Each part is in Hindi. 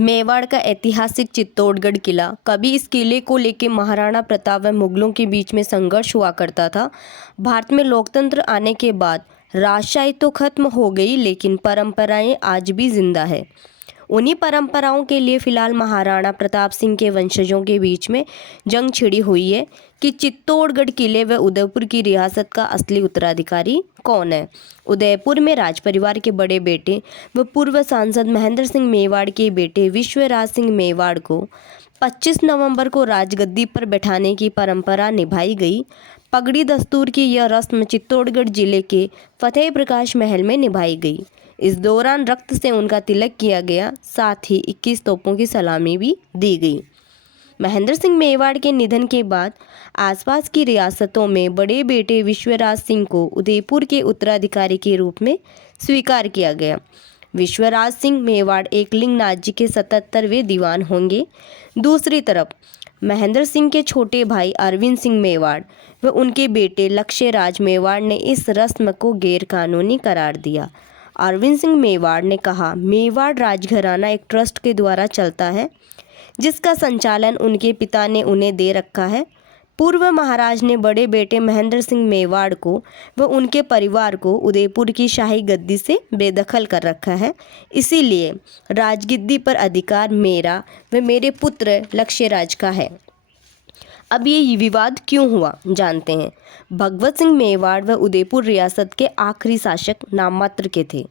मेवाड़ का ऐतिहासिक चित्तौड़गढ़ किला। कभी इस किले को लेकर महाराणा प्रताप व मुगलों के बीच में संघर्ष हुआ करता था। भारत में लोकतंत्र आने के बाद राजशाही तो खत्म हो गई, लेकिन परंपराएं आज भी जिंदा है। उन्हीं परंपराओं के लिए फिलहाल महाराणा प्रताप सिंह के वंशजों के बीच में जंग छिड़ी हुई है कि चित्तौड़गढ़ किले व उदयपुर की रियासत का असली उत्तराधिकारी कौन है। उदयपुर में राज परिवार के बड़े बेटे व पूर्व सांसद महेंद्र सिंह मेवाड़ के बेटे विश्वराज सिंह मेवाड़ को 25 नवंबर को राजगद्दी पर बैठाने की परंपरा निभाई गई। पगड़ी दस्तूर की यह रस्म चित्तौड़गढ़ जिले के फतेह प्रकाश महल में निभाई गई। इस दौरान रक्त से उनका तिलक किया गया, साथ ही 21 तोपों की सलामी भी दी गई। महेंद्र सिंह मेवाड़ के निधन के बाद आसपास की रियासतों में बड़े बेटे विश्वराज सिंह को उदयपुर के उत्तराधिकारी के रूप में स्वीकार किया गया। विश्वराज सिंह मेवाड़ एकलिंग नाथ जी के 77वें दीवान होंगे। दूसरी तरफ महेंद्र सिंह के छोटे भाई अरविंद सिंह मेवाड़ व उनके बेटे लक्ष्यराज मेवाड़ ने इस रस्म को गैरकानूनी करार दिया। अरविंद सिंह मेवाड़ ने कहा, मेवाड़ राजघराना एक ट्रस्ट के द्वारा चलता है जिसका संचालन उनके पिता ने उन्हें दे रखा है। पूर्व महाराज ने बड़े बेटे महेंद्र सिंह मेवाड़ को व उनके परिवार को उदयपुर की शाही गद्दी से बेदखल कर रखा है, इसीलिए राजगद्दी पर अधिकार मेरा व मेरे पुत्र लक्ष्यराज का है। अब ये विवाद क्यों हुआ, जानते हैं। भगवत सिंह मेवाड़ व उदयपुर रियासत के आखिरी शासक नाममात्र के थे।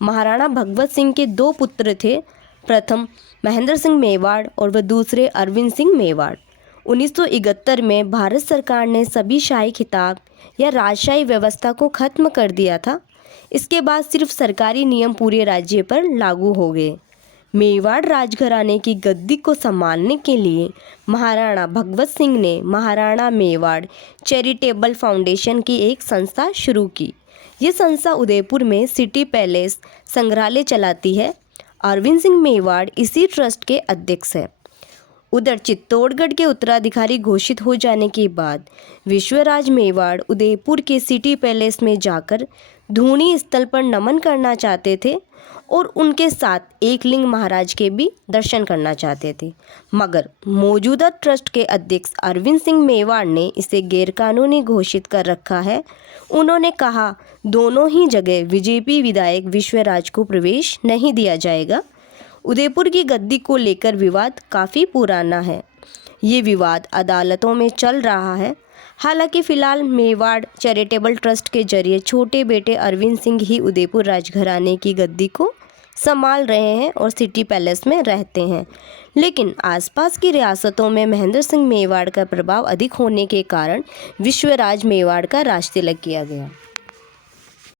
महाराणा भगवत सिंह के 2 पुत्र थे, प्रथम महेंद्र सिंह मेवाड़ और वह दूसरे अरविंद सिंह मेवाड़। 1971 में भारत सरकार ने सभी शाही खिताब या राजशाही व्यवस्था को खत्म कर दिया था। इसके बाद सिर्फ सरकारी नियम पूरे राज्य पर लागू हो गए। मेवाड़ राजघराने की गद्दी को संभालने के लिए महाराणा भगवत सिंह ने महाराणा मेवाड़ चैरिटेबल फाउंडेशन की एक संस्था शुरू की। ये संस्था उदयपुर में सिटी पैलेस संग्रहालय चलाती है। अरविंद सिंह मेवाड़ इसी ट्रस्ट के अध्यक्ष हैं। उधर चित्तौड़गढ़ के उत्तराधिकारी घोषित हो जाने के बाद विश्वराज मेवाड़ उदयपुर के सिटी पैलेस में जाकर धूनी स्थल पर नमन करना चाहते थे और उनके साथ एकलिंग महाराज के भी दर्शन करना चाहते थे, मगर मौजूदा ट्रस्ट के अध्यक्ष अरविंद सिंह मेवाड़ ने इसे गैरकानूनी घोषित कर रखा है। उन्होंने कहा, दोनों ही जगह बीजेपी विधायक विश्वराज को प्रवेश नहीं दिया जाएगा। उदयपुर की गद्दी को लेकर विवाद काफ़ी पुराना है। ये विवाद अदालतों में चल रहा है। हालांकि फिलहाल मेवाड़ चैरिटेबल ट्रस्ट के जरिए छोटे बेटे अरविंद सिंह ही उदयपुर राजघराने की गद्दी को संभाल रहे हैं और सिटी पैलेस में रहते हैं, लेकिन आसपास की रियासतों में महेंद्र सिंह मेवाड़ का प्रभाव अधिक होने के कारण विश्वराज मेवाड़ का राज तिलक किया गया।